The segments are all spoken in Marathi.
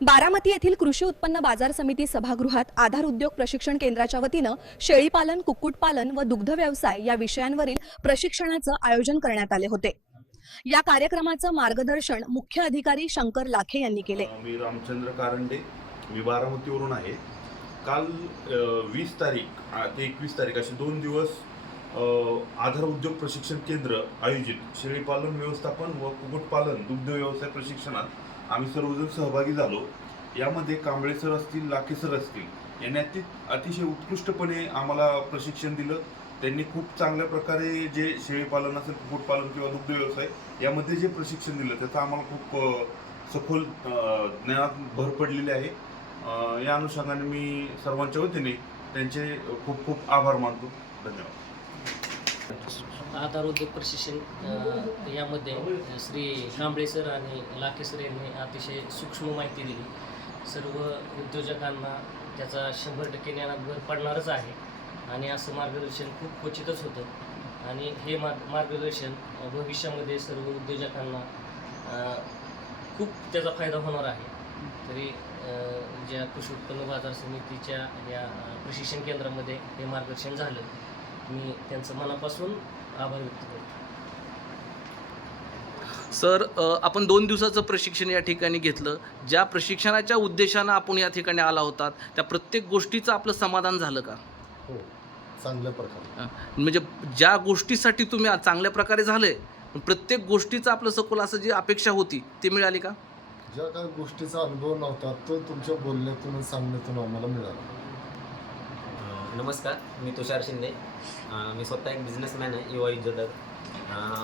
बारामती येथील कृषी उत्पन्न बाजार समिती सभागृहात आधार उद्योग प्रशिक्षण केंद्राच्या वतीनं शेळीपालन, कुक्कुटपालन व दुग्ध व्यवसाय या विषयांवरील प्रशिक्षणाचं आयोजन करण्यात आले होते। या कार्यक्रमाचं मार्गदर्शन मुख्य अधिकारी शंकर लाखे यांनी केले। मी रामचंद्र कारंडे, मी बारामतीवरून आहे। काल 20 तारीख ते 21 तारीख असे 2 दिवस आधार उद्योग प्रशिक्षण केंद्र आयोजित शेळीपालन व्यवस्थापन व कुक्कुटपालन दुग्ध व्यवसाय प्रशिक्षणात आम्ही सर्वजण सहभागी झालो। यामध्ये कांबळे सर असतील, लाखे सर असतील यांनी अतिशय उत्कृष्टपणे आम्हाला प्रशिक्षण दिलं। त्यांनी खूप चांगल्या प्रकारे जे शेळीपालन असेल, कुक्कुटपालन किंवा दुग्ध व्यवसाय यामध्ये जे प्रशिक्षण दिलं त्याचा आम्हाला खूप सखोल ज्ञानात भर पडलेली आहे। या अनुषंगाने मी सर्वांच्या वतीने त्यांचे खूप खूप आभार मानतो। धन्यवाद। आधार उद्योग प्रशिक्षण यामध्ये श्री कांबळे सर आणि लाखे सर यांनी अतिशय सूक्ष्म माहिती दिली। सर्व उद्योजकांना त्याचा 100% ज्ञानात भर पडणारच आहे आणि असं मार्गदर्शन खूप क्वचितच होतं आणि हे मार्गदर्शन भविष्यामध्ये सर्व उद्योजकांना खूप त्याचा फायदा होणार आहे। तरी ज्या कृषी उत्पन्न बाजार समितीच्या या प्रशिक्षण केंद्रामध्ये हे मार्गदर्शन झालं, मी त्यांचं मनापासून आभार व्यक्त करतो। सर, आपण 2 दिवसाचं प्रशिक्षण या ठिकाणी घेतलं। ज्या प्रशिक्षणाच्या उद्देशानं आपण या ठिकाणी आला होतात त्या प्रत्येक गोष्टीचं आपलं समाधान झालं का? हो, चांगल्या प्रकारे। म्हणजे ज्या गोष्टीसाठी तुम्ही चांगल्या प्रकारे झाले, प्रत्येक गोष्टीचं आपलं सखोल असं जी अपेक्षा होती ती मिळाली का? ज्या काही गोष्टीचा अनुभव नव्हता तो तुमच्या बोलण्यातून सांगण्यातून आम्हाला मिळाला। नमस्कार, मी तुषार शिंदे। मी स्वतः एक बिझनेसमॅन आहे, युवा उद्योजक।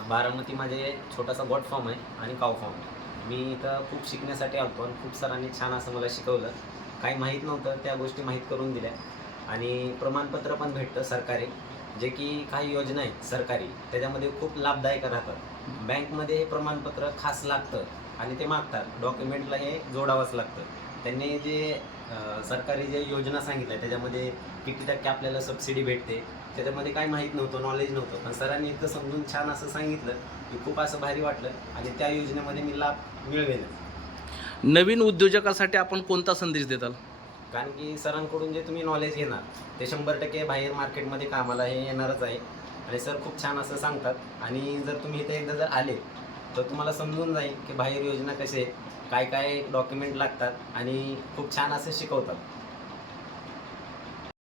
बारामतीमध्ये छोटासा गोट फार्म आहे आणि काव फार्म आहे। मी इथं खूप शिकण्यासाठी आलो आणि खूप सरांनी छान असं मला शिकवलं। काही माहीत नव्हतं त्या गोष्टी माहीत करून दिल्या आणि प्रमाणपत्र पण भेटतं सरकारी, जे की काही योजना आहेत सरकारी त्याच्यामध्ये खूप लाभदायक राहतात। बँकमध्ये हे प्रमाणपत्र खास लागतं आणि ते मागतात, डॉक्युमेंटला हे जोडावंच लागतं। त्यांनी जे सरकारी जे योजना सांगितल्या त्याच्यामध्ये किती टक्के आपल्याला सबसिडी भेटते त्याच्यामध्ये काही माहीत नव्हतं, नॉलेज नव्हतं, पण सरांनी इतकं समजून छान असं सांगितलं की खूप असं भारी वाटलं आणि त्या योजनेमध्ये मी लाभ मिळवेल। नवीन उद्योजकासाठी आपण कोणता संदेश देताल? कारण की सरांकडून जे तुम्ही नॉलेज घेणार ते 100% बाहेर मार्केटमध्ये कामाला हे येणारच आहे आणि सर खूप छान असं सांगतात आणि जर तुम्ही इथे एकदा जर आले तर तुम्हाला समजून जाईल की बाहेर योजना कसे आहेत, काय काय डॉक्युमेंट लागतात आणि खूप छान असं शिकवतात।